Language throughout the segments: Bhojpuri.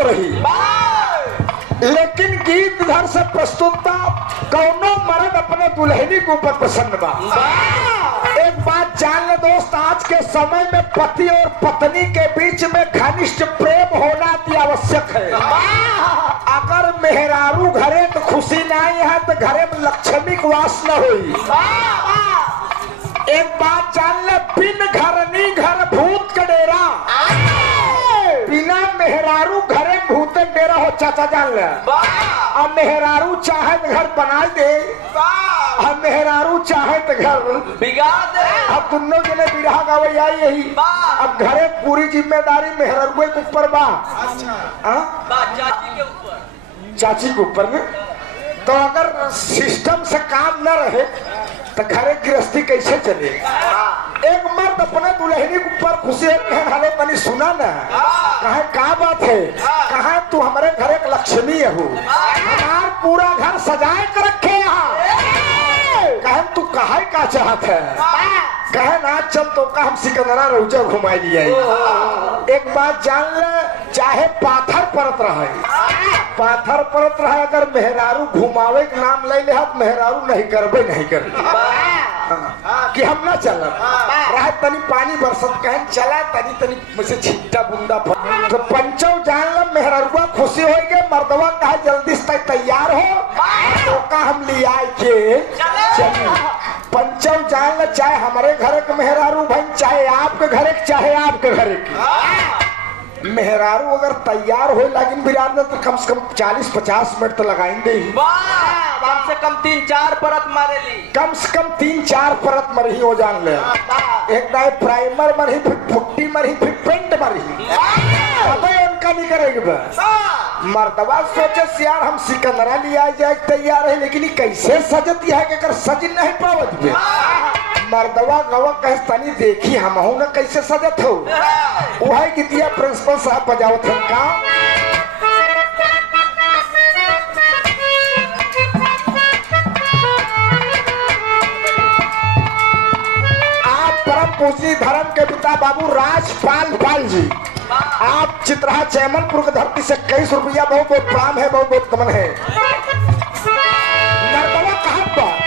करत रही, लेकिन गीत इधर से प्रस्तुतता कौनो मर्द अपने दुल्हनी के ऊपर पसंद बा। एक बात जान ले दोस्त, आज के समय में पति और पत्नी के बीच में घनिष्ठ प्रेम होना अति आवश्यक है। अगर मेहरारू घरे तो खुशी नहीं है तो घरे में लक्ष्मी के वास न हुई। एक बात जान ले, बिन घर नी घर भूत का डेरा, बिना मेहरारू घरे भूत डेरा हो। चाचा जान ले, अब मेहरारू चाहे तो घर बना दे, अब मेहरारू चाहे तो घर बिगाड़ दे। अब दोनों जने बिरहा गावे आई यही, अब घरे पूरी जिम्मेदारी मेहरारू के ऊपर बा। चाची के ऊपर, चाची के ऊपर में। तो अगर सिस्टम से काम न रहे तो घरे गृहस्थी कैसे चले। एक मर्द अपने दुल्हनी के ऊपर खुशी है, तनी सुना ना, कहे का बात है, कहा तू हमारे घर एक लक्ष्मी है हो, हमार पूरा घर सजाए कर रखे यहाँ, कहे तू कहे का चाहत है, कहे ना चल तो का हम सिकंदरा रौजा घुमाई लिया। एक बात जान ले, चाहे पाथर परत रहे, पाथर परत रहे, अगर मेहरारू घुमावे के नाम ले ले हाथ मेहरारू नहीं करबे नहीं कर कि हम ना चल रहे, तनी पानी बरसत कहन चला, तनी तनी मुझे छिट्टा बुंदा तो पंचो जान ले मेहरारूआ खुशी हो गए। मर्दवा कहे जल्दी से तैयार हो तो का हम ले आए के चली। पंचो जान ले, चाहे हमारे घर के मेहरारू भाई, चाहे आपके घर के, चाहे आपके घर की मेहरारू अगर तैयार हो, लेकिन बिराद तो कम से कम 40-50 मिनट तो लगाएंगे ही। कम से कम 3-4 परत मारेली, कम से कम 3-4 परत मरही हो जान ले। एक दाए प्राइमर मरही, फिर पुट्टी मरही, फिर पेंट मरही, अबे उनका नहीं करेगा। मर्दवा सोचे यार हम सिकंदरा लिया जाए तैयार है, लेकिन कैसे सजती है कि अगर सज नहीं पावत बे। मर्दवा गवा कहे तनी देखी हम न कैसे सजत हो, वह गीतिया प्रिंसिपल साहब बजावत हम का। आप परम पूज्य धर्म के पिता बाबू राजपाल पाल जी, आप चित्रा चैमनपुर की धरती से 21 रुपया बहुत बहुत प्राम है, बहुत बहुत तमन है। मर्दवा कहा पर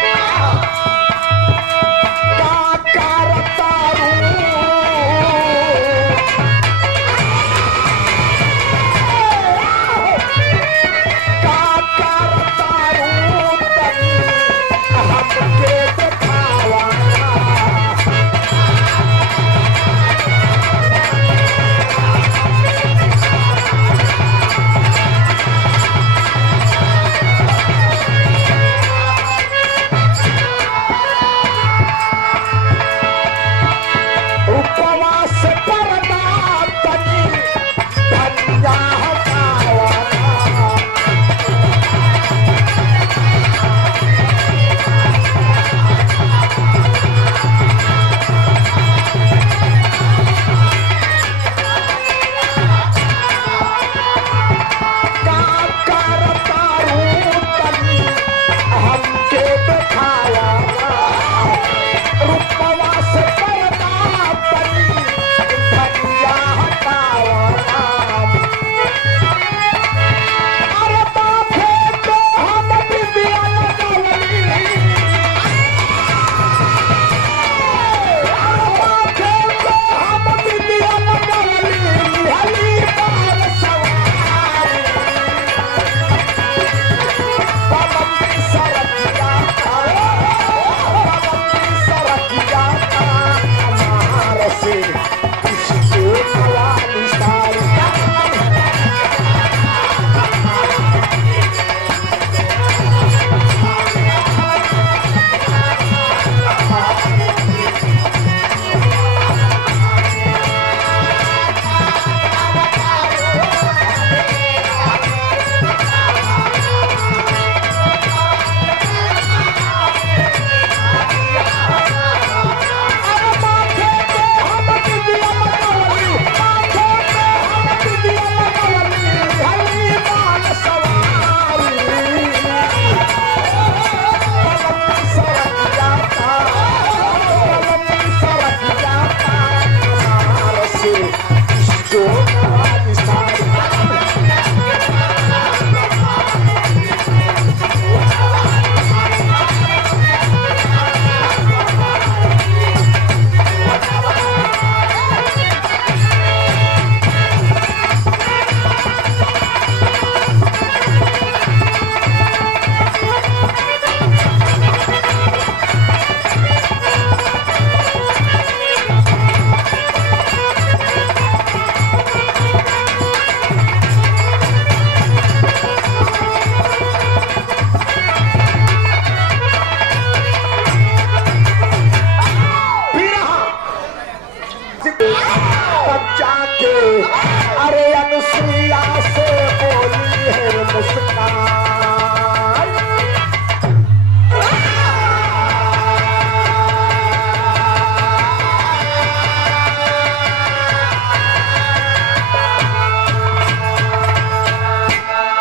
मुस्कान।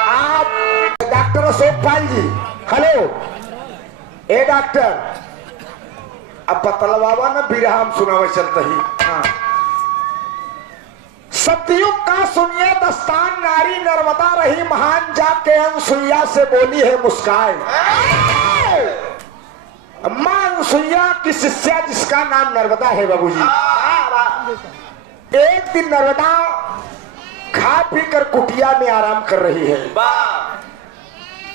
आप डॉक्टर अशोक पाल जी, हेलो। ए डॉक्टर, अब बतलवावा ना बिरहा हम सुनावे चलते ही। हाँ। सतयुग का सुनिए दस्तान, नारी नर्मदा रही महान, जाके अनसुईया से बोली है मुस्कान। मां अनसुईया की शिष्या जिसका नाम नर्मदा है बाबूजी। एक दिन नर्मदा खा पी कर कुटिया में आराम कर रही है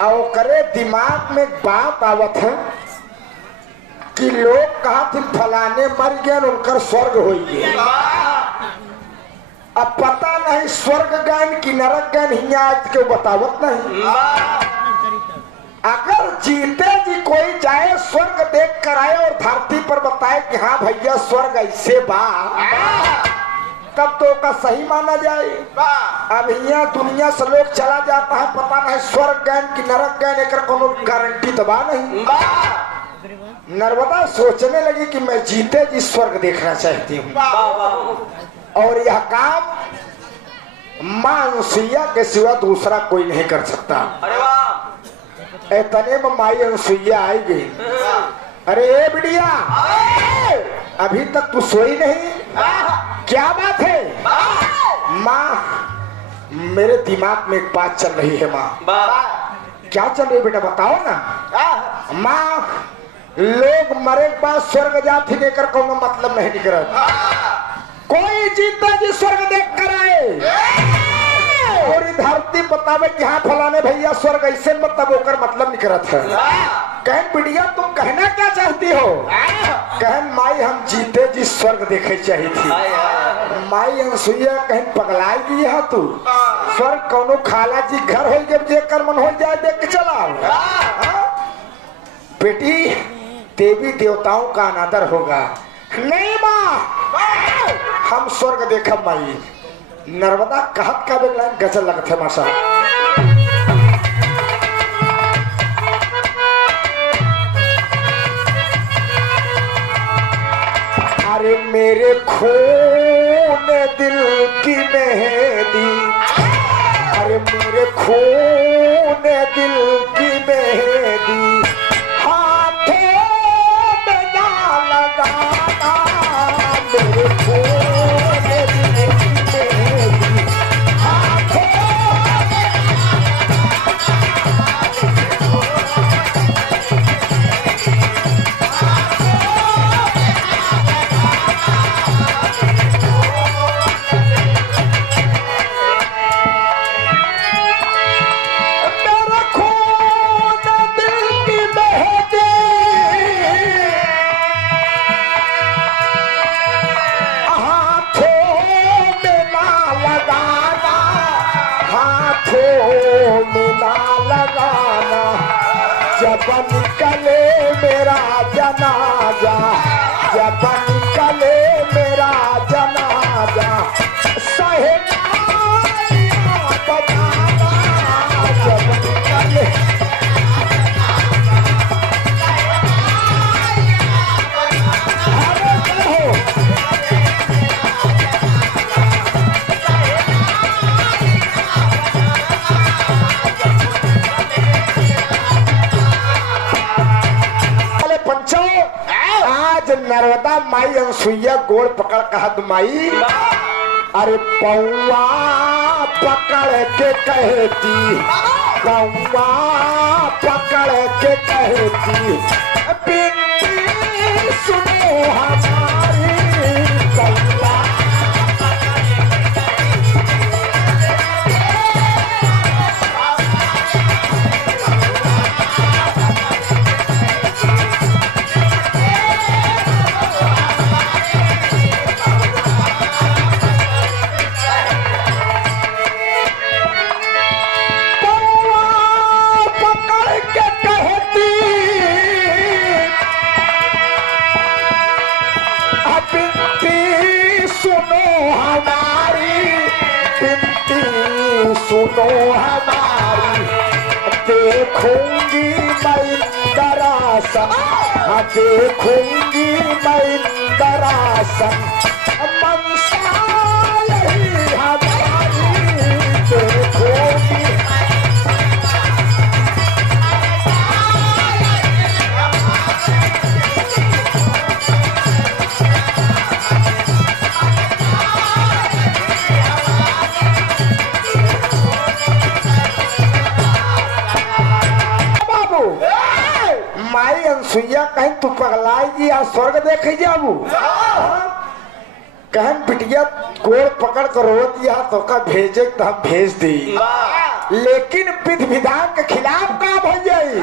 और करे दिमाग में बात आवत है कि लोग कहा थे फलाने मर गए उनकर स्वर्ग हो गया। अब पता नहीं स्वर्ग गैन की नरक गैन हिया आज के बतावत नहीं। अगर जीते जी कोई जाए स्वर्ग देख कर आए और धरती पर बताए कि हाँ भैया स्वर्ग ऐसे बा, तब तो का सही माना जाए। अब यहाँ दुनिया से लोग चला जाता है, पता नहीं स्वर्ग गैन की नरक गैन एक कोनो गारंटी तो बा नहीं। नर्मदा सोचने लगी कि मैं जीते जी स्वर्ग देखना चाहती हूँ और यह काम मां अनसुईया के सिवा दूसरा कोई नहीं कर सकता। अरे वाह। इतने में माई अनसुईया आई गई। अरे ए बिटिया, अभी तक तू सोई नहीं, क्या बात है? माँ मेरे दिमाग में एक बात चल रही है। माँ क्या चल रही है बेटा बताओ ना। माँ लोग मरे के बाद स्वर्ग जाते लेकर कोनो मतलब नहीं निकल। कोई जीता जी स्वर्ग देख कर आए और धरती बतावे कि हाँ फलाने भैया स्वर्ग ऐसे मतलब निकलत है। कहन बिटिया तुम कहना क्या चाहती हो? कहन माई हम जीते जी स्वर्ग देखे चाहिए थी। माई अनसुईया कहन पगलाई दी है तू, स्वर्ग कोनो खाला जी घर हो जब जेकर मन हो जाए देख के चला। बेटी देवी देवताओं का अनादर होगा। नहीं माँ हम स्वर्ग देखा माई। नर्मदा कहत का बेगला गजल लगत है माशा। अरे मेरे खून दिल की मेहंदी, अरे मेरे खून दिल की मेहंदी हाथों में ना लगाना। मेरे खून दिल की मेहंदी हाथों जब निकले मेरा जनाजा, जब निकले मेरा जनाजा सहना बजाना। जब निकले नर्मदा माई अनसुईया गोड़ पकड़ कहत माई, अरे पौआ पकड़ के कहती, पौआ पकड़ के कहती बिनती सुनो हमारी। पौआ सुनो हमारी, देखूंगी मैं दरासन, हाँ देखूंगी मैं दरासन, मनसा यही हमारी, देखूंगी। माई अनसुईया कहीं तू पगलाई या स्वर्ग देखे जाबू, कहन बिटिया गोड़ पकड़ कर रोत या तो का भेजे तो हम भेज दी, लेकिन विधि विधान के खिलाफ काम हो जाये।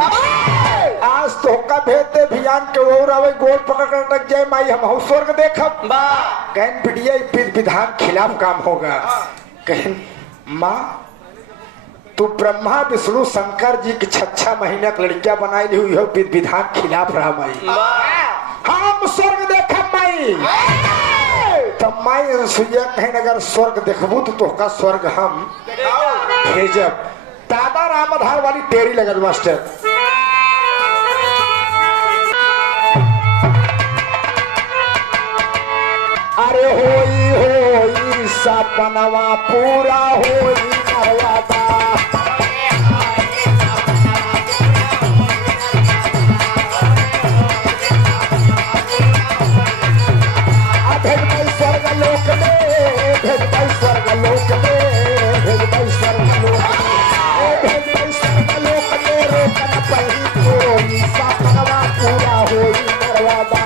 आज तो का भेजते भियान के वो रवे गोड़ पकड़ कर अटक जाए, माई हम स्वर्ग देखब। कहन बिटिया विधि विधान खिलाफ काम होगा। कहन माँ तू ब्रह्मा विष्णु शंकर जी की 6 महीना की लड़कियां बनाई ली हुई हो, विधि विधान खिलाफ रहा माई, हम स्वर्ग देखा माई। तो माई अनसुईया कहीं अगर स्वर्ग देखबू तो का स्वर्ग हम भेजब। दादा राम आधार वाली टेरी लगल मास्टर। अरे होई होई सपनवा पूरा होई नरवादा, पूरा होई नरवादा।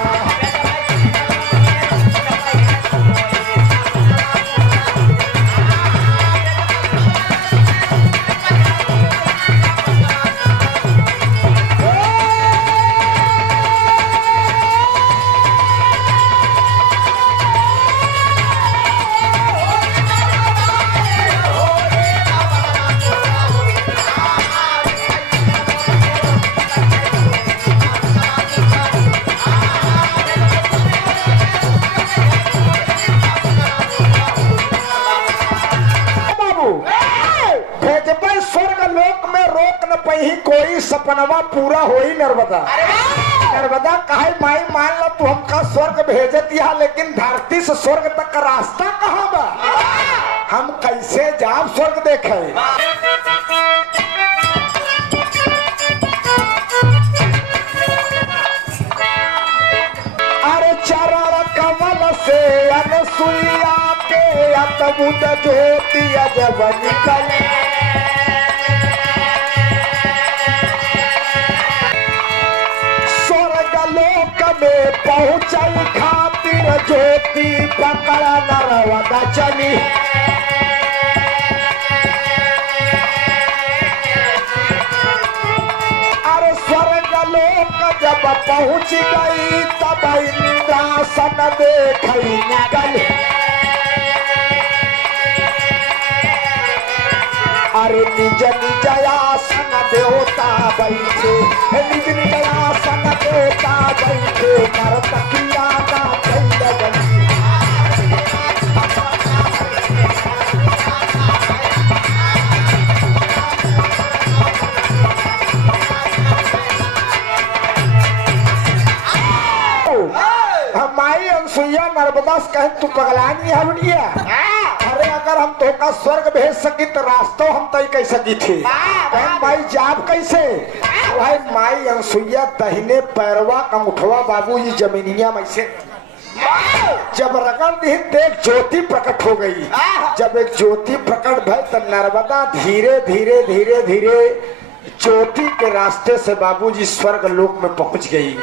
कोई सपनवा पूरा होई नर्मदा। नर्मदा कहे माई मान लो तू हमका स्वर्ग भेजत या, लेकिन धरती से स्वर्ग तक का रास्ता कहाँ बा, हम कैसे जाब स्वर्ग देखे। अरे चरण कमल से अनसुईया के अद्भुत ज्योति अजब निकले, में पहुंचल खातिर ज्योति पकड़ा नरवदा चली। अरे स्वर्ग लोक जब पहुंच गई तब इंद्रासन देखई निकल। अरे निज निज आसन देवता बैठे, निज निज आसन देवता बैठे, नर्तकिया नाचै लगली। हमारी अनसुईया नर्मदा से कहे तू पगलानी है बुढ़िया। अरे अगर हम तो का स्वर्ग भेज सकी तो रास्तों हम तय कह सकी थी, माई जाब कैसे। भाई माई अनसुईया दहिने पैरवा अंगूठवा बाबू जी जमीनिया में से जब रगड़ दी देख ज्योति प्रकट हो गई। जब एक ज्योति प्रकट भई तो नर्मदा धीरे धीरे धीरे धीरे ज्योति के रास्ते से बाबूजी स्वर्ग लोक में पहुंच गई।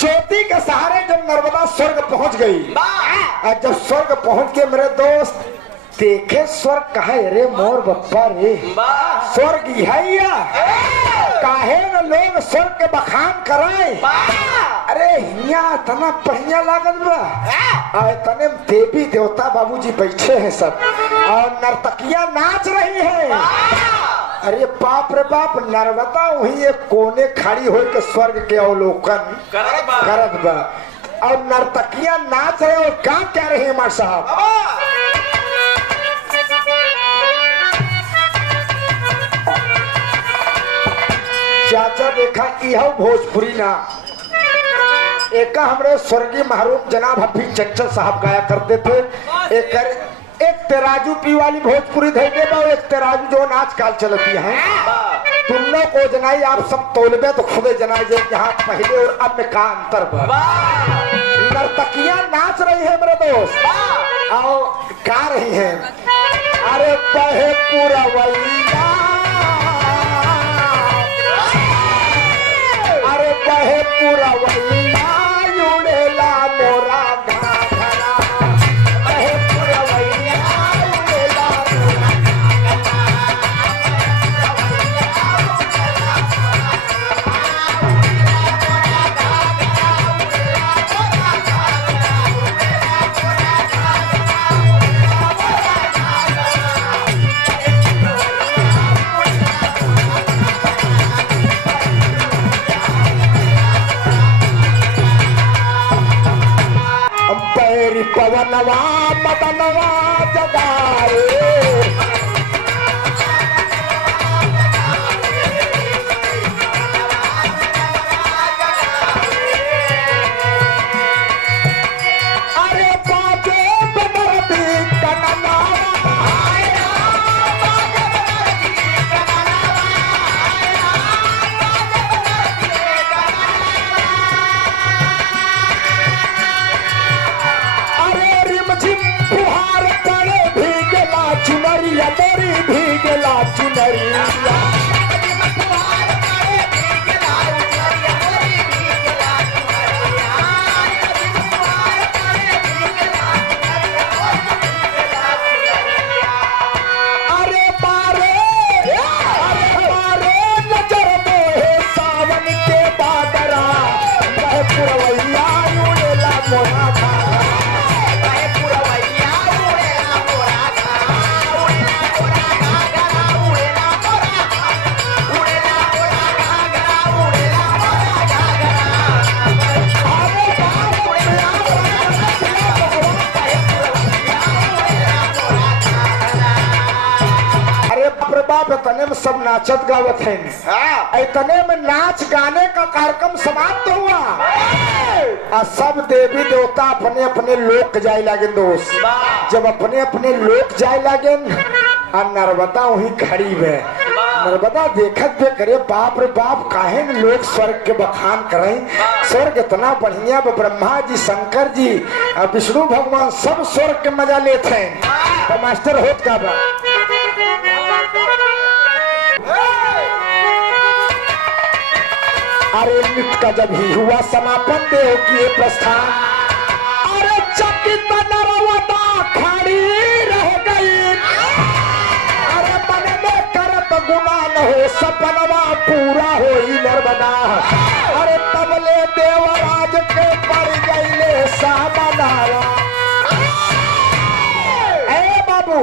ज्योति के सहारे जब नर्मदा स्वर्ग पहुंच गई, जब स्वर्ग पहुंच के मेरे दोस्त देखे स्वर्ग कहे, अरे मोर बप्पा रे स्वर्ग है या काहे न लोग स्वर्ग के बखान कराए। अरे हिया तना बढ़िया लागत बा, तने देवी देवता बाबूजी बैठे हैं सब और नर्तकियां नाच रही है। अरे बाप रे बाप, नर्मदा वही एक कोने खड़ी हो के स्वर्ग के अवलोकन करत बा और नर्तकियां नाच रहे और क्या कह रहे हैं मार साहब। देखा यह भोजपुरी ना एक हमरे स्वर्गीय महरूम जनाब हफीज चंचल साहब गाया करते थे। एक तेराजू पी वाली भोजपुरी थे एक तेराजू जो नाच काल चलती है। तुम लोग को जनाई आप सब तोलबे तो खुदे जनाई जे यहाँ पहले और अब में का अंतर नर्तकियां नाच रही है मेरे दोस्त आओ गा रही हैं। अरे बहे पूरा वैया अरे बहे पूरा वैया उड़ेला मोरा घाघरा बहे पूरा वैया उड़ेला मोरा पैरी पवनवा मदनवा जगाए अरे बाजे बदरती कनना फुहार पड़े भीगला चुनरिया मोरी भीगला चुनरिया अरे बारे नजर मोहे सावन के बादरा वह पुरवैया उड़ेला मोरा बाप इतने में सब नाचत गावत है। इतने में नाच गाने का कार्यक्रम समाप्त हुआ और सब देवी देवता अपने अपने लोक जाए लगे दोस्त। जब अपने अपने लोक जाए लगे और नर्मदा वहीं खड़ी है। नर्मदा देखत भी करे बाप रे बाप काहे न लोग स्वर्ग के बखान करें। स्वर्ग इतना बढ़िया ब्रह्मा जी शंकर जी विष्णु भगवान सब स्वर्ग के मजा लेते हैं। तो मास्टर होत का बा अरे नृत्य का जब ही हुआ समापन देव किए प्रस्थान अरे चकित नर्मदा खड़ी रह गई अरे मन में करत गुना न हो सपनवा पूरा हो नर्मदा अरे तबले देवराज के पड़ गईले सामनावा बाबू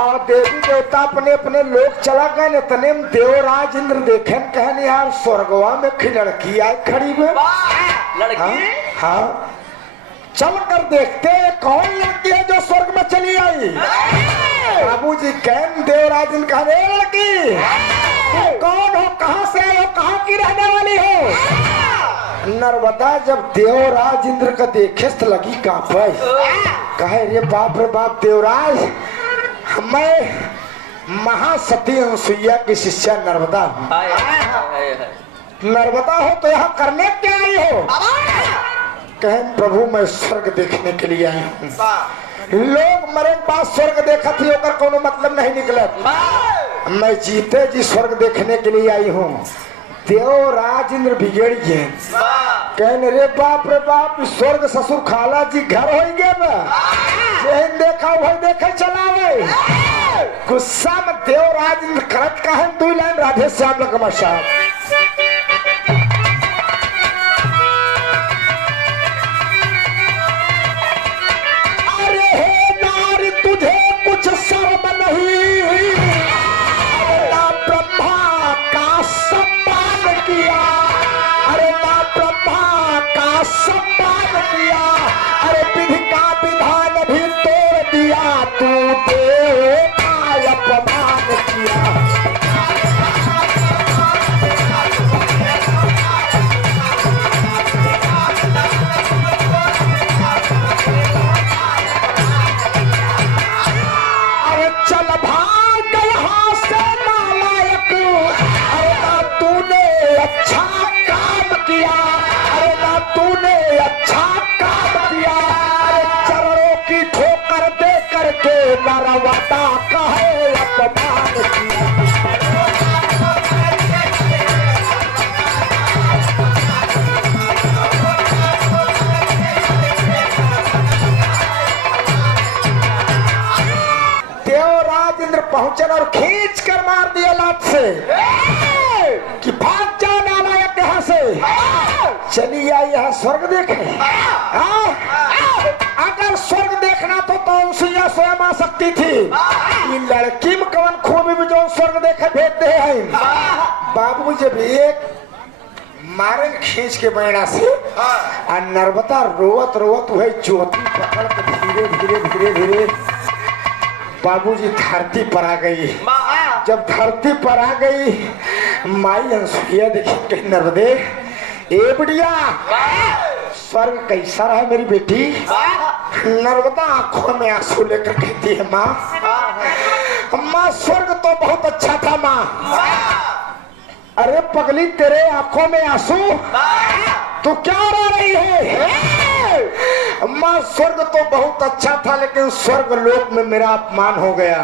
और देवी देवता अपने अपने लोग चला गए। इतने में देवराज इंद्र देखे कहने यार स्वर्गवा में लड़की आई खड़ी में लड़की हाँ चल कर देखते कौन लड़की है जो स्वर्ग में चली आई। बाबू जी कैन देवराज इंद्र कहने लड़की कौन हो कहाँ से आई हो कहाँ की रहने वाली हो। नर्मदा जब देवराज इंद्र का देखे तो लगी कांपे कहे रे बाप देवराज मैं महासती अनुसुईया की शिष्या नर्मदा हूँ। नर्मदा हो तो यहाँ करने क्या आई हो। कहें प्रभु मैं स्वर्ग देखने के लिए आई हूँ। लोग मरे बाद स्वर्ग देखा थी होकर कोनो मतलब नहीं निकला। मैं जीते जी स्वर्ग देखने के लिए आई हूँ। देवराज इंद्र बिगड़ गए कहने रे बाप स्वर्ग ससुर खाला जी घर हो गए देखा वही देखे चलावे। गुस्सा में देवराज इंद्र करत का है 2 लाइन राधे श्याम लगमा साहब। अरे हे नारी तुझे कुछ शर्म नहीं ना ब्रह्मा का सम्मान किया अरे ना ब्रह्मा का सम्मान किया अरे विधि का विधान भी तोड़ दिया तू देव का अपमान किया। राजेंद्र पहुंचन और खींच कर मार दिया लात से कि भाग जा नालायक यहाँ से, चली आई यहाँ स्वर्ग देखे। अगर स्वर्ग देखना तो अनसुईया स्वयं आ सकती थी, ये लड़की में कवन खूबी में जो स्वर्ग देखे भेजते हैं। बाबू जब एक मारे खींच के बैना से और नर्मदा रोवत रोवत वही ज्योति पकड़ के धीरे धीरे धीरे धीरे बाबूजी धरती पर आ गई। जब धरती पर आ गई माई अनसुईया देखी कहीं नर्मदे, ए बुढ़िया स्वर्ग कैसा रहा मेरी बेटी। नर्मदा आंखों में आंसू लेकर कहती है माँ स्वर्ग तो बहुत अच्छा था माँ। अरे पगली तेरे आंखों में आंसू, तू क्या रो रही है। माँ स्वर्ग तो बहुत अच्छा था लेकिन स्वर्ग लोक में मेरा अपमान हो गया।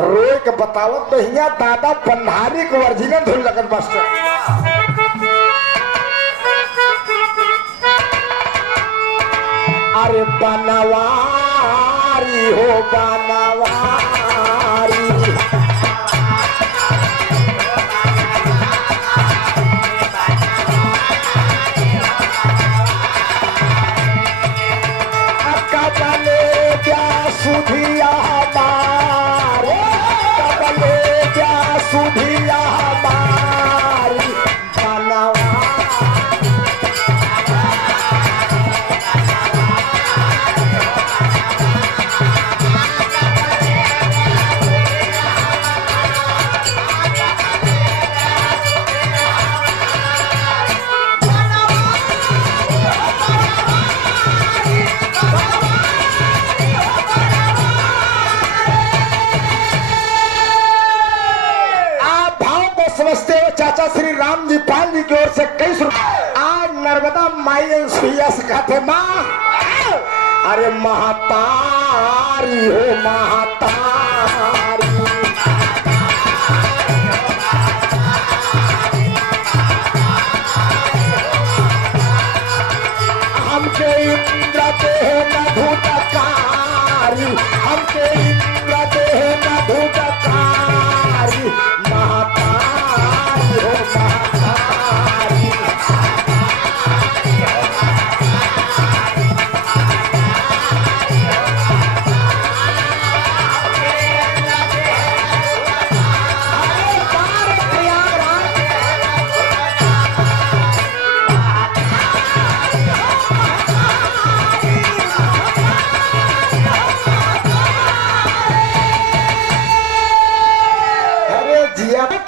रोए के बतावत बहिया दादा पन्हारी को वर्जिना धुन लगन बस। अरे बनवारी हो बनवारी, कबले क्या सुधिया हमारे, कबले क्या सुधिया हमारी बनवारी। समझते हो चाचा श्री राम जी पाल जी की ओर से कई आज नर्मदा माई अनसुईया से कहते माँ, अरे महातारी हो महातारी, हमके इंद्र देह न धूतकारी, हमके इंद्र देह न धूतकारी, महातारी हो महातारी।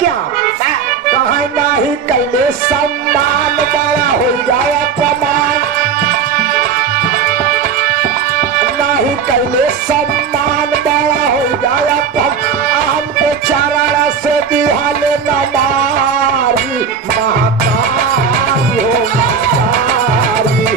क्या कहा नहीं कैले सम्मान बड़ा हो जाए अपमान, नहीं कैले सम्मान बड़ा हो जाए हमको चारा से दिहाले न मारी, महातारी हो महातारी।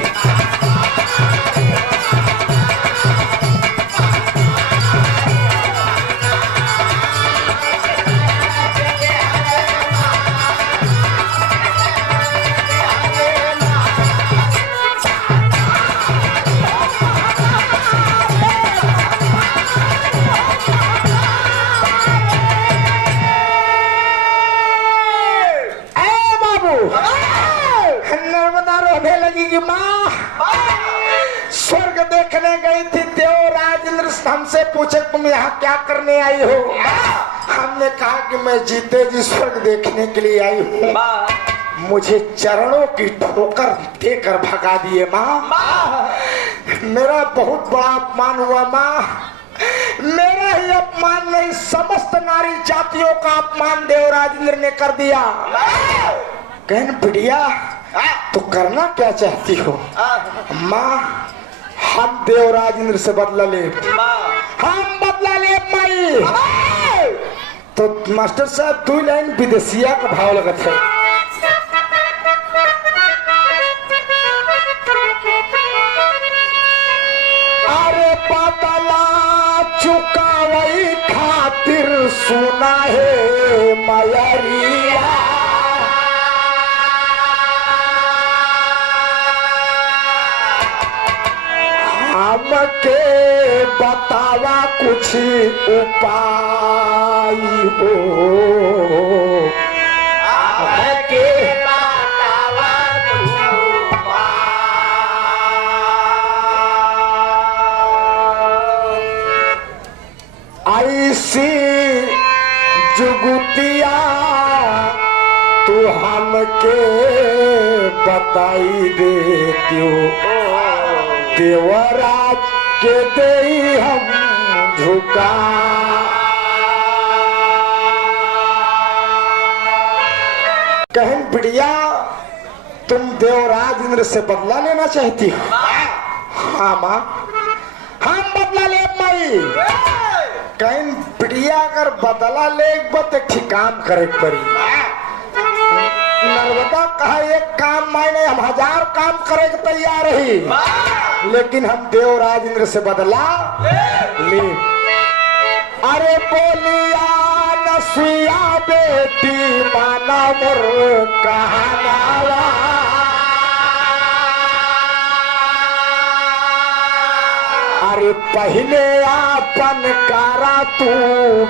नर्मदा रोने लगी कि माँ स्वर्ग देखने गई थी, देव राजेंद्र हमसे पूछे तुम यहाँ क्या करने आई हो। हमने कहा कि मैं जीते जी स्वर्ग देखने के लिए आई हूँ। मुझे चरणों की ठोकर देकर भगा दिए माँ। मेरा बहुत बड़ा अपमान हुआ माँ। मेरा ही अपमान नहीं, समस्त नारी जातियों का अपमान देव राजेंद्र ने कर दिया। कहन बिटिया तो करना क्या चाहती हो। माँ हम देव राजेंद्र से बदला ले, हम बदला ले माई। तो मास्टर साहब 2 लाइन विदेशिया का भाव लगत है। अरे बदला चुकावई खातिर सुना है मयरिया, हमके बता बतावा कुछ उपाय हो के बतावा कुछ ऐसी जुगतिया तू हमके बताई देती हो देवराज के दे हम झुका कहीं बिटिया तुम देवराज इंद्र से बदला लेना चाहती हो हाँ माँ हम बदला ले माई कहीं बिटिया अगर बदला ले तो ठीक काम करे पड़ी नर्मदा कहा एक काम मायने हम 1000 काम करे के तैयार रही लेकिन हम देवराज इंद्र से बदला ले अरे बोलिया नसुया बेटी माना मोर कहानावा अरे पहले आपन कारा तू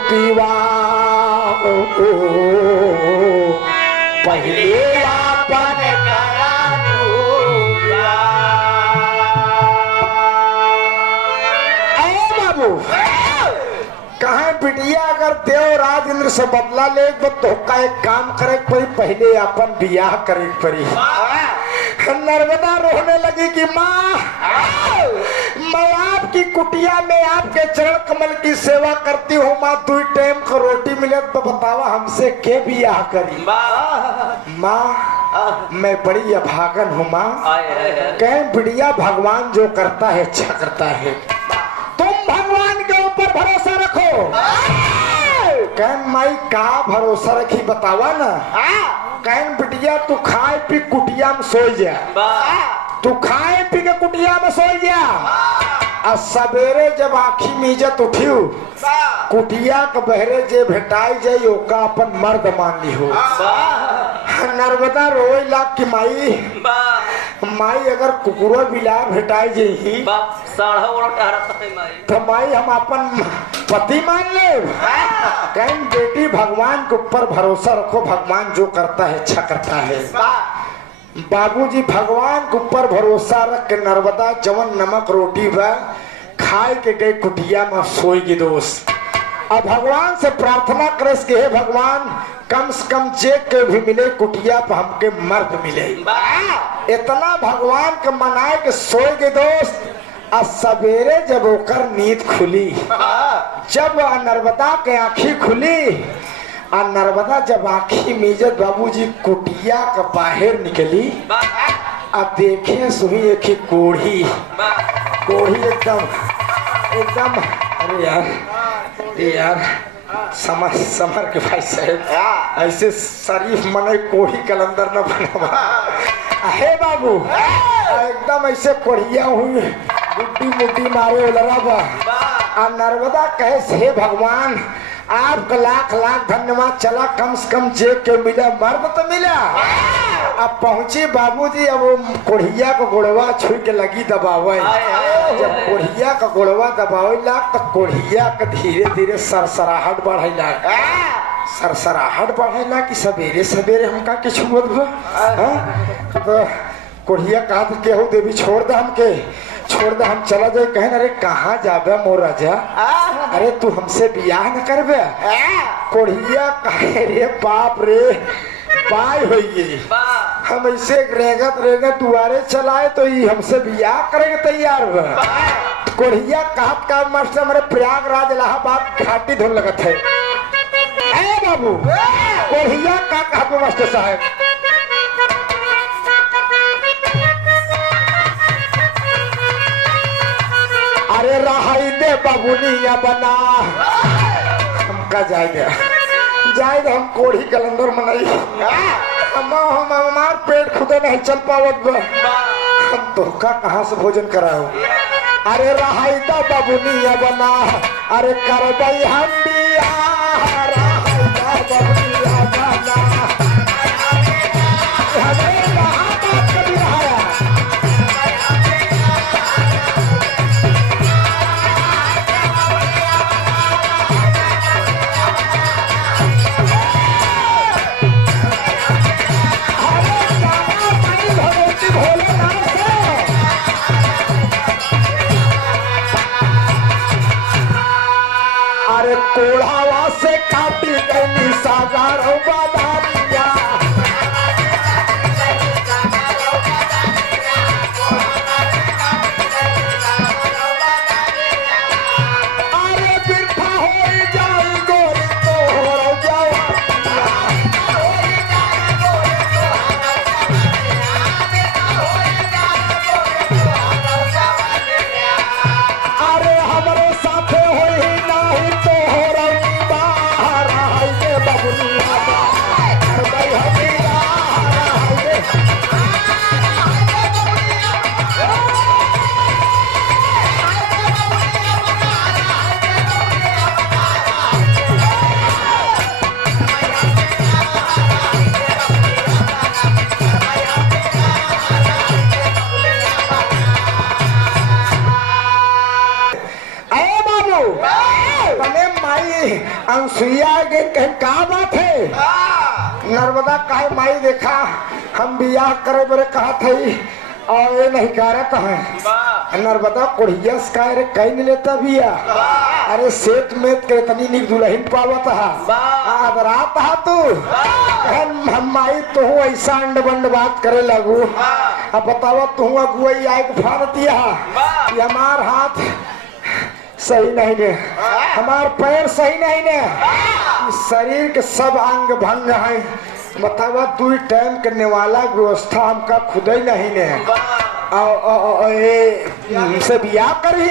विवाह पहले आपन कारा तू बाबू कहा बिटिया अगर देवराज इंद्र से बदला ले तो का एक काम करे पड़ी पहले अपन बियाह करे पड़ी नर्मदा रोने लगी कि माँ मैं आपकी कुटिया में आपके चरण कमल की सेवा करती हूँ माँ 2 टाइम को रोटी मिले तो बतावा हमसे के बियाह करी माँ मैं बड़ी अभागन हूँ माँ कहीं बिटिया भगवान जो करता है अच्छा करता है तुम भगवान के ऊपर भरोसा रखो कहीं माई का भरोसा रखी बतावा ना कहीं बिटिया तू खाए पी कुटिया में सो जा तू खाए पी के कुटिया में सो जा और सवेरे जब आँखी मीजत उठियो कुटिया के बहरे जे भेटाई जाये ओका अपन मर्द मान ली हो नर्मदा रोई लाग की माई अगर कुकुरो बिला भेटाई जाही तो माई हम अपन पति मान ले कहीं बेटी भगवान के ऊपर भरोसा रखो भगवान जो करता है अच्छा करता है बाबूजी भगवान के ऊपर भरोसा रख के नर्मदा जवन नमक रोटी बा खाए के गए कुटिया में सोएगी दोस्त अब भगवान से प्रार्थना करे कि हे भगवान कम से कम चेक के भी मिले कुटिया पर हमके मर्द मिले इतना भगवान के मनाए के सोएगी दोस्त और सवेरे जब ओकर नींद खुली जब नर्मदा के आँखी खुली और नर्मदा जब आँखी मीजत बाबूजी कुटिया का बाहर निकली अब देखे सुही एक ही कोढ़ी एकदम अरे यार समर के भाई साहब ऐसे शरीफ मने कोढ़ी कलंदर न बना हे बाबू एकदम ऐसे कोढ़िया हुई गुड्डी मुड्डी मारे उलरा बा नर्मदा कहे हे भगवान आपका लाख लाख धन्यवाद चला कम से कम जेब के मिला मर्द तो मिला अब पहुंची बाबूजी अब कोढ़िया को गोड़वा छुई के लगी दबावे जब कोढ़िया का गोड़वा दबावे लाग तो कोढ़िया का धीरे धीरे सरसराहट बढ़े लाग सरसराहट बढ़े लाग कि सवेरे सवेरे हमका के छुअत बा तो कोढ़िया कहा तो केहू देवी छोड़ दे हमके छोड़ दे हम चला जाए कहे अरे कहाँ जाबे मोर राजा अरे तू हमसे बियाह न करबे कोढ़िया कहे रे बाप रे पाई होइए हम ऐसे रेगत दुआरे चलाए तो ये हमसे बियाह करेंगे तैयार हुआ कोढ़िया कहत का मास्टर हमारे प्रयागराज इलाहाबाद घाटी धुन लगत है बाबू कोढ़िया का कहत मास्टर साहब अरे रहाई दे बाबुनिया बना हमका जाएगा हम कोढ़ी कलंदर मनाई हमार पेट खुदे नहीं चल पावत हम तोहका कहाँ से भोजन कराओ अरे रहाई दे बाबुनिया बना अरे करबई हम बियाह रहाई दे बाबुनिया बना कोहरावा से काटी गई सागर बदानिया। अरे बिरथा हो जाई गोरी तोहर जवानिया। अरे हमरे साथे होई नाही तोहर बाहर आई गे बबुनिया। अरे हमिया आई गे अरे बाबू तने माई अनसुईया के कहीं का बात है? नर्मदा काहे माई देखा हम बियाह करे बरे कहा थी और ये नहीं करत है। नर्मदा कोढ़िया का रे कहीं नहीं लेता बिया। अरे सेठ में के तनी निक दुल्हन पावत हा अब रात हा तू हम माई तू ऐसा अंड बंड बात करे लगू। अब बतावा तू अगुई आए फारतिया हमार हाथ सही नहीं ने, हमार पैर सही नहीं ने, इस शरीर के सब अंग भंग है। बतावा दू टाइम करने वाला व्यवस्था हमका खुद ही नहीं ने। से बियाह करी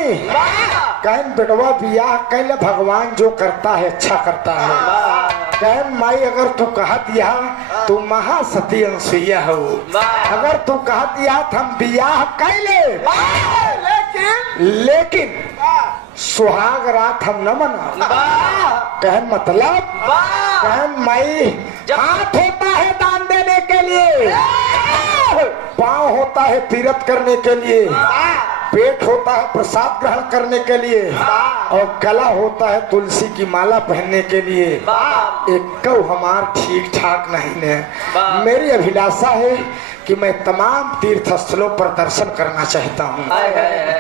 कहन बेटवा बियाह कैले भगवान जो करता है अच्छा करता है। कहन माई अगर तू कहत या तू महासती अनसुईया हो, अगर तू कहत या हम बियाह कैले लेकिन सुहाग रात हम न मना। कहन मतलब कहन माई हाथ होता है दान देने के लिए, पाँव होता है तीरथ करने के लिए, पेट होता है प्रसाद ग्रहण करने के लिए और गला होता है तुलसी की माला पहनने के लिए। एक हमार ठीक ठाक नहीं है। मेरी अभिलाषा है कि मैं तमाम तीर्थ स्थलों पर दर्शन करना चाहता हूँ।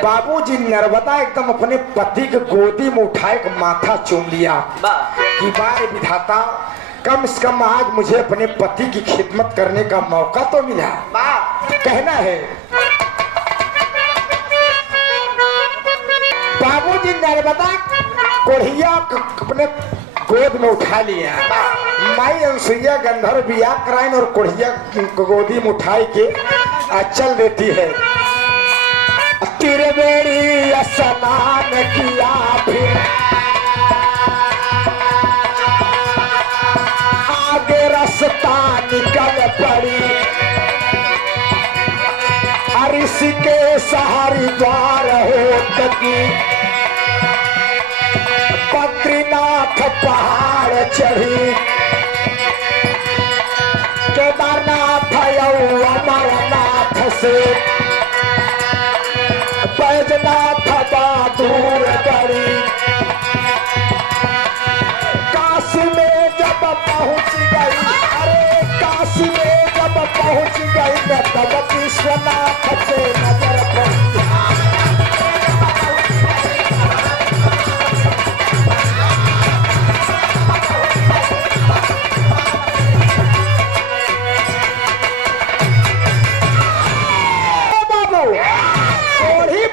बाबूजी नर्मदा एकदम अपने पति के गोदी में उठाए के माथा चूम लिया कि बार विधाता कम से कम आज मुझे अपने पति की खिदमत करने का मौका तो मिला। कहना है बाबूजी नर्मदा कोढ़िया अपने गोद में उठा लिया। माई अनसुईया गंधर्व बियाह कराइन और कोढ़िया गोदी में उठाई के चल देती है। त्रिवेणी स्नान किया फिर आगे रास्ता निकल पड़ी, ऋषिकेश हरिद्वार होत की बद्रीनाथ पहाड़ चढ़ी, केदारनाथ अमरनाथ से बैजनाथ दूर बड़ी। काशी में जब पहुंच गई, अरे काशी में जब पहुंच गई तब विश्वनाथ से नजर पड़ी।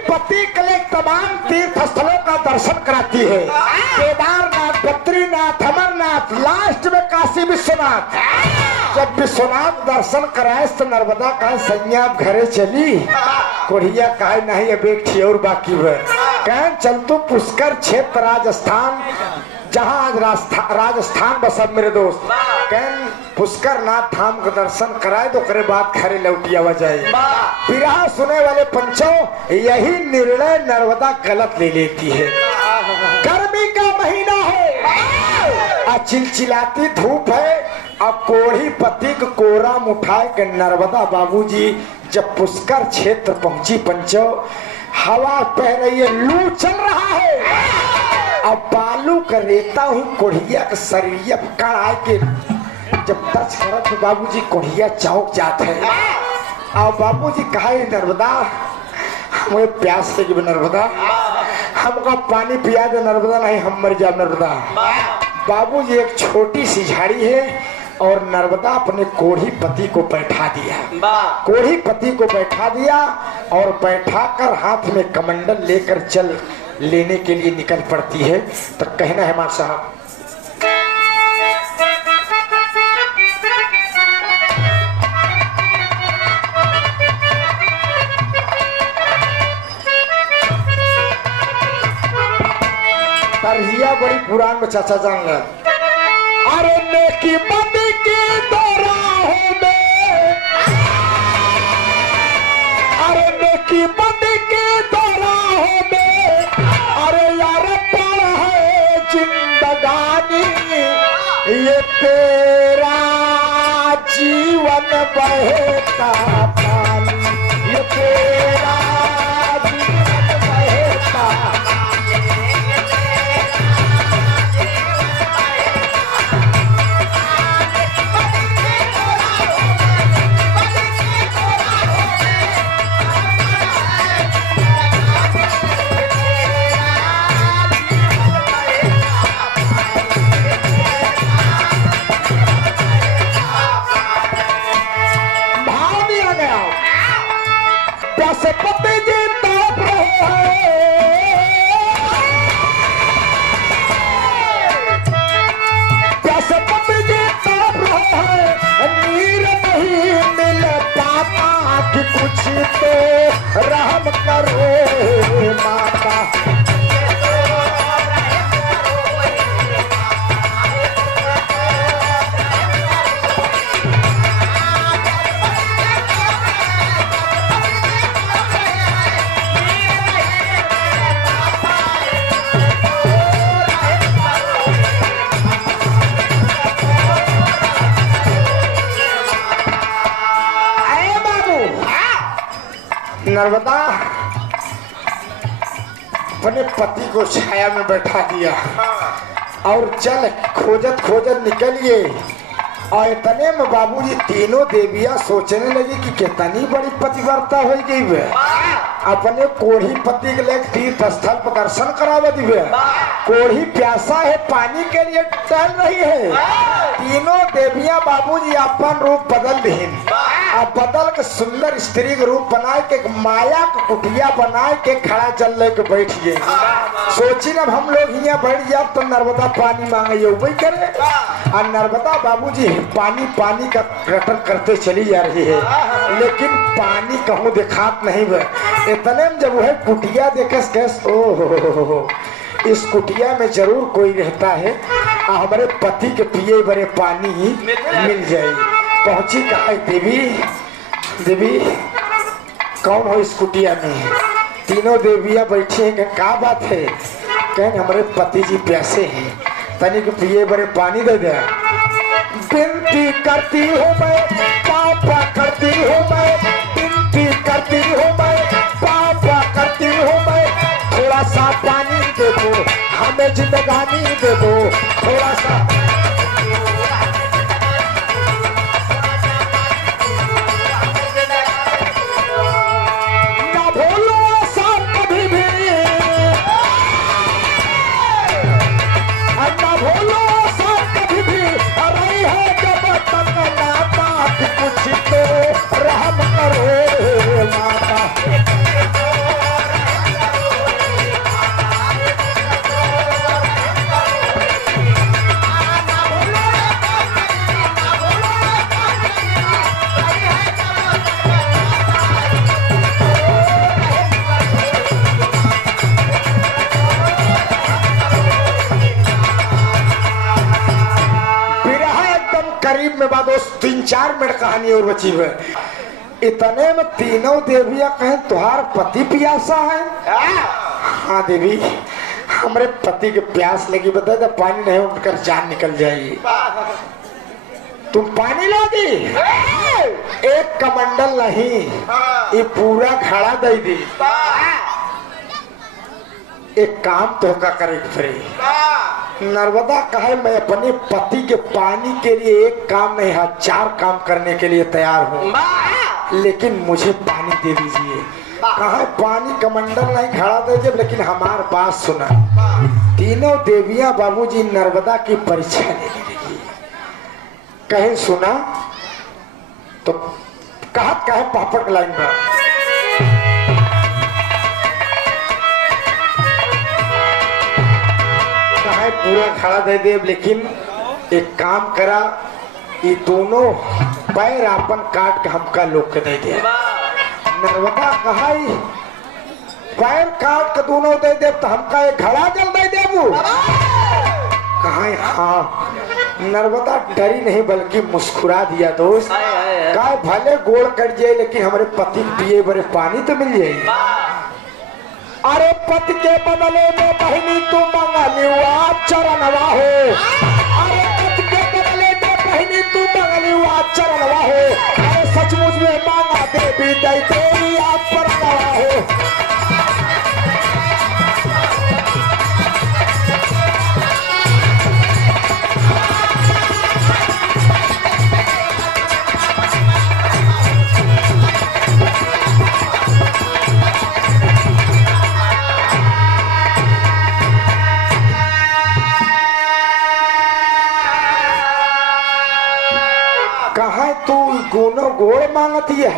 पति के लिए तमाम तीर्थ स्थलों का दर्शन कराती है। केदारनाथ, बद्रीनाथ, अमरनाथ, लास्ट में काशी विश्वनाथ। जब विश्वनाथ दर्शन कराए तो नर्मदा का सैया घरे चली। कोढ़िया कहे नहीं अब एक थी और बाकी है। कहें चल तू पुष्कर क्षेत्र राजस्थान, जहाँ आज राजस्थान बसब मेरे दोस्त। कहें पुष्कर नाथ धाम का दर्शन कराए तो करे बाद खरे लौटी आवा जाए। विरह सुने वाले पंचों यही निर्णय नर्मदा गलत ले लेती है। गर्मी का महीना है, चिलचिलाती धूप है, अब कोढ़ी पति को कोरा उठाए के नर्मदा बाबूजी जब पुष्कर क्षेत्र पहुंची पंचों, हवा बह रही है, लू चल रहा है। अब बालू का रेता हुई कोढ़िया का शरीर कड़ाई के जब टच करत तो बाबूजी कोढ़िया चौक जाते हैं। और बाबूजी कहा नर्मदा हमें प्यास लगी नर्मदा, हमको पानी पिया दे नर्मदा, नहीं हम मर जाए नर्मदा। बाबूजी एक छोटी सी झाड़ी है और नर्मदा अपने कोढ़ी पति को बैठा दिया। कोढ़ी पति को बैठा दिया और बैठाकर हाथ में कमंडल लेकर चल लेने के लिए निकल पड़ती है। तो कहना है मां साहब, तरजिया बड़ी पुरान में चाचा जान रहे। अरे नेकी बदी की दोराहों में, अरे नेकी बदी की दोराहों में, अरे यार पर है जिंदगानी, ये तेरा जीवन बहता पानी, ये तेरा जीवन बहता। पति जी तड़प रहे हैं, पति जी तड़प रहे हैं, नीर नहीं मिल पाता कि कुछ तो रहम करो माता। नर्मदा अपने पति को छाया में बैठा दिया और चल खोजत खोजत निकलिए। और इतने में बाबूजी तीनों देवियां सोचने लगी कि कितनी बड़ी पतिव्रता हो गई वे, अपने कोढ़ी पति के लिए तीर्थ स्थल पर दर्शन करावा दिवे। कोढ़ी प्यासा है, पानी के लिए टहल रही है। तीनों देवियां बाबूजी अपन रूप बदल दीन और बदल के सुंदर स्त्री के रूप बनाए के माया का कुटिया बनाए के खड़ा जल लेके बैठ गए। सोची ना हम लोग यहाँ बैठ जाए तो नर्मदा पानी मांगे वही करे। और नर्मदा बाबूजी पानी पानी का रटन करते चली जा रही है, लेकिन पानी कहूँ दिखात नहीं है। इतने में जब वह कुटिया देखे ओ इस कुटिया में जरूर कोई रहता है, हमारे पति के पिए बड़े पानी मिल जाए। पहुंची कहा देवी, देवी कौन हो इस कुटिया में? तीनों देवियां बैठी हैं। क्या बात है? कहें हमारे पति जी प्यासे हैं, तनिक पिए बड़े पानी दे दे। विनती करती हूँ मैं, पापा करती हूँ मैं, विनती करती हूँ मैं, पापा करती हूँ मैं, थोड़ा सा पानी दे दो, हमें जिंदगानी दे दो थोड़ा सा। ना भूलो ऐसा कभी भी, ना भूलो ऐसा कभी भी, रही है जब तक नाता कुछ तो रहम करो माता। करीब में बाद 3-4 मिनट कहानी और बची है। इतने में तीनों देवियां कहें तुहार पति प्यासा है? हाँ देवी, हमारे पति के प्यास लगी, बता दे पानी नहीं उठकर जान निकल जाएगी। तुम पानी लागी? एक कमंडल नहीं, ये पूरा खड़ा दे दी। एक काम तो का करे फिर। नर्मदा कहे मैं अपने पति के पानी के लिए एक काम नहीं 1000 काम करने के लिए तैयार हूँ, लेकिन मुझे पानी दे दीजिए। कहा पानी कमंडल नहीं खड़ा दे जब, लेकिन हमार बात सुना। तीनों देवियां बाबूजी नर्मदा की परीक्षा लेने लगी। कहीं सुना तो कहत कहे पापड़ के लाइन पर कहे पूरा खड़ा दे दे, लेकिन एक काम करा, ये दोनों पैर अपन काट के हमका लोग के दे दे। नर्मदा कहा पैर काट के दोनों दे दे तो हमका एक घड़ा जल दे देबू। कहा हाँ। नर्मदा डरी नहीं बल्कि मुस्कुरा दिया दोस्त। कहा भले गोड़ कट जाए लेकिन हमारे पति पिए बड़े पानी तो मिल जाए। अरे पति के बदले में बहनी तू मंगलुआ चरणवा हो। अरे पति के बदले में बहनी तू मंगलुआ चरणवा हो। अरे सचमुच में मांगा देवी दई तेरी आप परनवा हो। गोड़ मांगती है,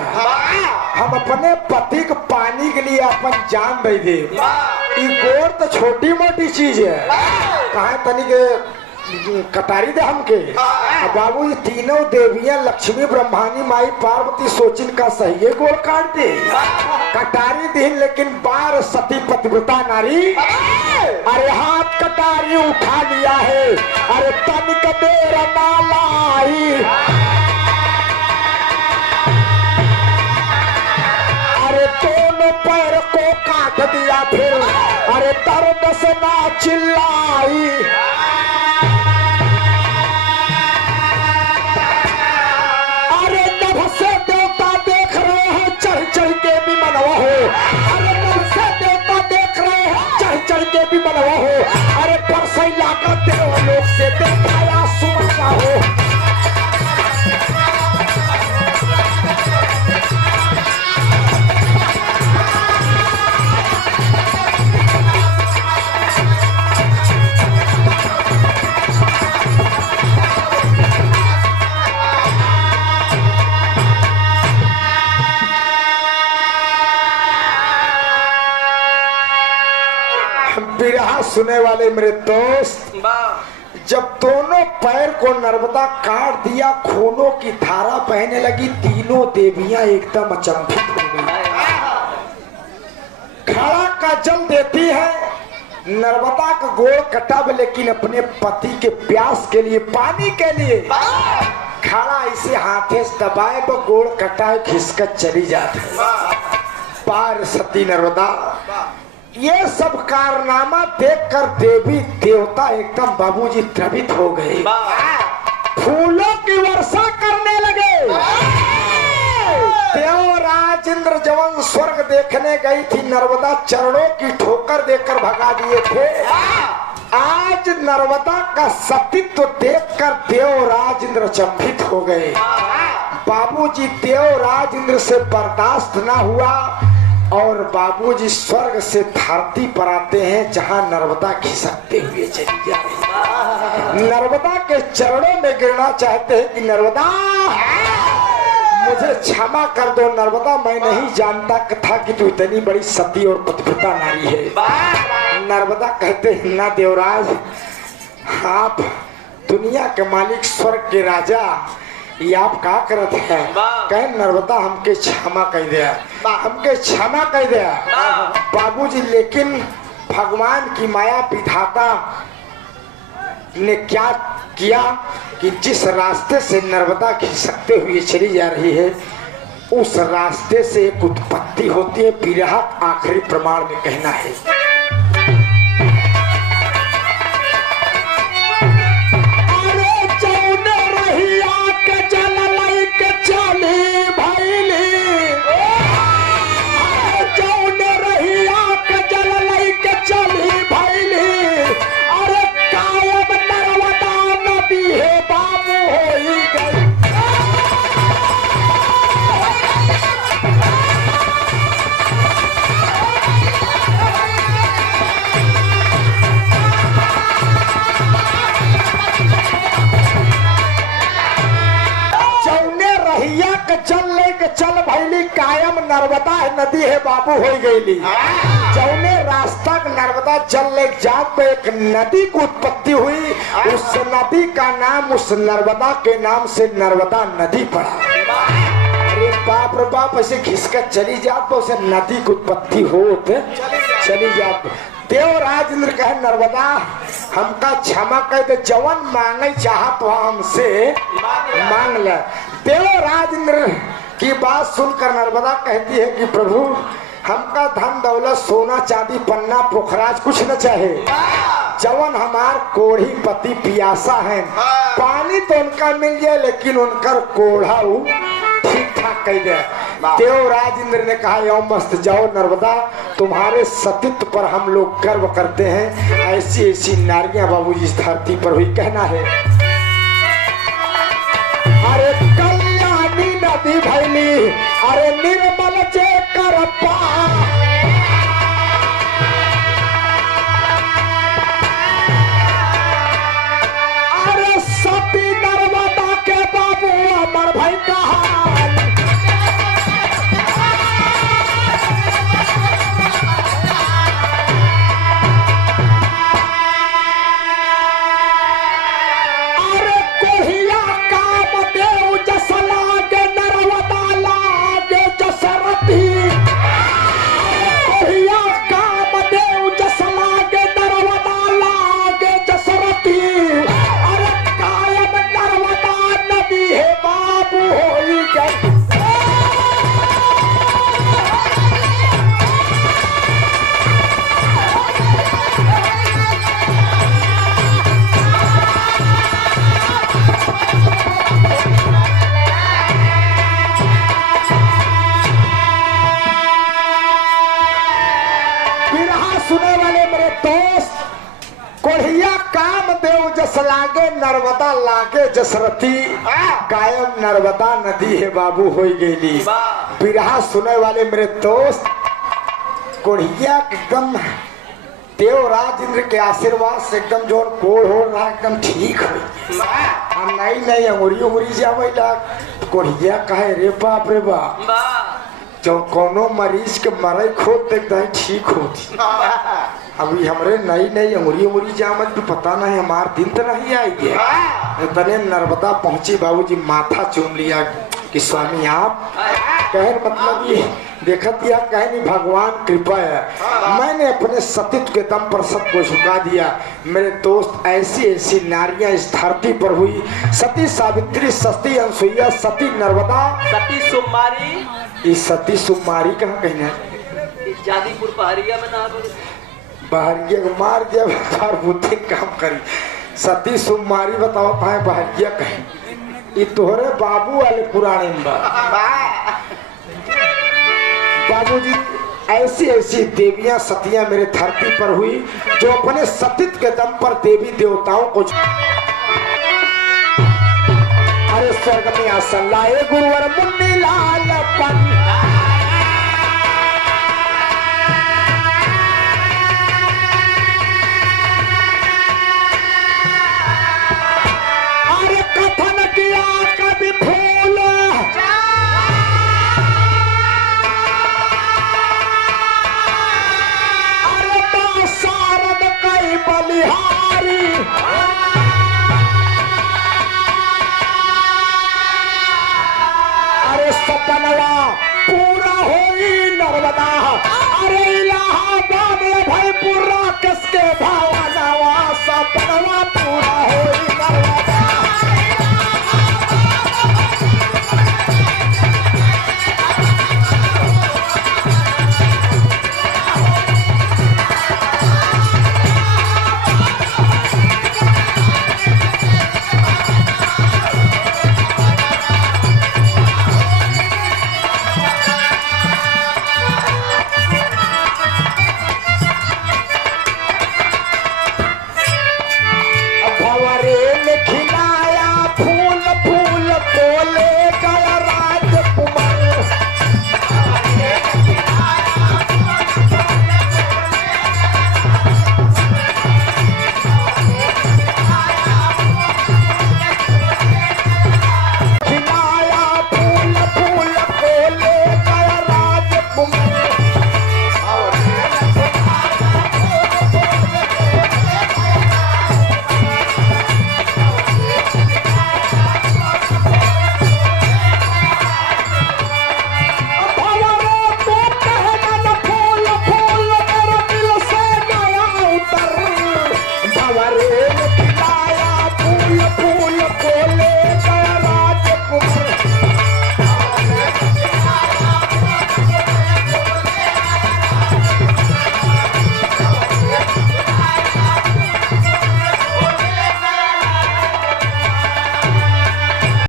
हम अपने पति के पानी के लिए अपन जान दे दे। ये गोड़ तो छोटी मोटी चीज है, कहा तनी के कटारी दे हमके। बाबू ये तीनों देवियां लक्ष्मी ब्रह्मानी माई पार्वती सोचिन का सही है गोड़ काट दे कटारी दिन, लेकिन बार सती पतिव्रता नारी अरे हाथ कटारी उठा लिया है। अरे तनिक देर ना लाई, दोनों पैर को काट दिया फिर। अरे दर्द से ना चिल्लाई, अरे नभ से देवता देख रहे हैं चढ़ चढ़ के भी मनवा हो। अरे नभ से देवता देख रहे हैं चढ़ चढ़ के भी मनवा हो। अरे परसैला का देवलोक से देखाया सुमनवा हो। बिरहा सुने वाले मेरे दोस्त, जब दोनों पैर को नर्मदा काट दिया, खूनों की धारा बहने लगी, तीनों देवियां एकदम अचंभित हो गई। खड़ा का जल देती है, नर्मदा का गोड़ कटा, लेकिन अपने पति के प्यास के लिए, पानी के लिए खड़ा इसे हाथे से दबाए वो गोड़ कटाए खिसकर चली जाती। पार सती नर्मदा ये सब कारनामा देखकर देवी देवता एकदम बाबूजी द्रवित हो गए, फूलों की वर्षा करने लगे। देवराज इंद्र जवन स्वर्ग देखने गई थी, नर्मदा चरणों की ठोकर देकर भगा दिए थे। आज नर्मदा का सतीत्व देखकर देवराज इंद्र चंभित हो गए। बाबूजी देवराज इंद्र से बर्दाश्त ना हुआ और बाबूजी स्वर्ग से धरती पर आते हैं, जहां नर्मदा खिसकते हुए चली जाए। नर्मदा के चरणों में गिरना चाहते हैं कि नर्मदा मुझे क्षमा कर दो। नर्मदा मैं नहीं जानता था कि तू इतनी बड़ी सती और पतिव्रता नारी है। नर्मदा कहते हैं ना देवराज, आप दुनिया के मालिक, स्वर्ग के राजा, ये आप क्या करते हैं? कहे नर्मदा हमके क्षमा कह दिया, हमके क्षमा कह दिया बाबूजी। लेकिन भगवान की माया विधाता ने क्या किया कि जिस रास्ते से नर्मदा खिसकते हुए चली जा रही है, उस रास्ते से एक उत्पत्ति होती है। बिरहा आखिरी प्रमाण में कहना है, चल भैली कायम नर्मदा नदी है बाबू हो गईली। जौने रास्ता नर्मदा जल ले जात पे एक नदी की उत्पत्ति हुई, उस नदी का नाम उस नर्मदा के नाम से नर्मदा नदी पड़ा। अरे बाप रे बाप, ऐसे घिसकर चली जात तो उसे नदी की उत्पत्ति होत चली जात। देवराज इंद्र कहे नर्मदा हमका क्षमा कर दे, जवन मांगे चाहत तो हमसे मांग ले। देवराज इंद्र की बात सुनकर नर्मदा कहती है कि प्रभु हमका धन दौलत सोना चांदी पन्ना पोखराज कुछ न चाहे, जवन हमार कोढ़ी पति पियासा है, पानी तो उनका मिल जाए लेकिन उनकर कोढ़ा ठीक ठाक कह दे। देवराज इंद्र ने कहा यो मस्त जाओ नर्मदा, तुम्हारे सतीत्व पर हम लोग गर्व करते हैं। ऐसी ऐसी नारियां बाबूजी इस धरती पर हुई। कहना है अरे कल्याणी नदी भैली, अरे निर्मल जे कर पा, अरे सती नर्मदा के बाबू अमर भाई कहा। लागे नर्मदा लागे जसरती, कायम नर्मदा नदी है बाबू हो गईली। बिरहा सुने वाले मेरे दोस्त, कोढ़िया एकदम देवराज इंद्र के आशीर्वाद से एकदम जो कोढ़ हो रहा एकदम ठीक हो। नहीं नहीं अंगुरी जावे कोढ़िया कहे रे बाप रे बाप, जो कोनो मरीज के मरे खोद एकदम ठीक होती। अभी हमरे नई नई अंगुरी जामत भी पता नहीं, हमार दिन तो नहीं आएगी। इतने नर्मदा पहुंची बाबूजी माथा चूम लिया कि स्वामी आप कहे मतलब ये देखा दिया कहे नहीं भगवान कृपा है। मैंने अपने सतीत्व के दम पर सबको झुका दिया। मेरे दोस्त ऐसी ऐसी नारियां इस धरती पर हुई, सती सावित्री, सती अनसुईया, सती नर्मदा, सती सुमारी। ये सती सुमारी कहाँ कहना है? जादीपुर पहाड़िया में ना बहरिया मार दिया बेकार बुद्धि काम करी। सती सुमारी बताओ कहा बहरिया कहे, ये तोहरे बाबू वाले पुराने में बाबूजी ऐसी ऐसी देवियां सतियां मेरे धरती पर हुई जो अपने सतीत्व के दम पर देवी देवताओं को। अरे स्वर्ग में आसन लाए गुरुवर मुन्नी लाल पन,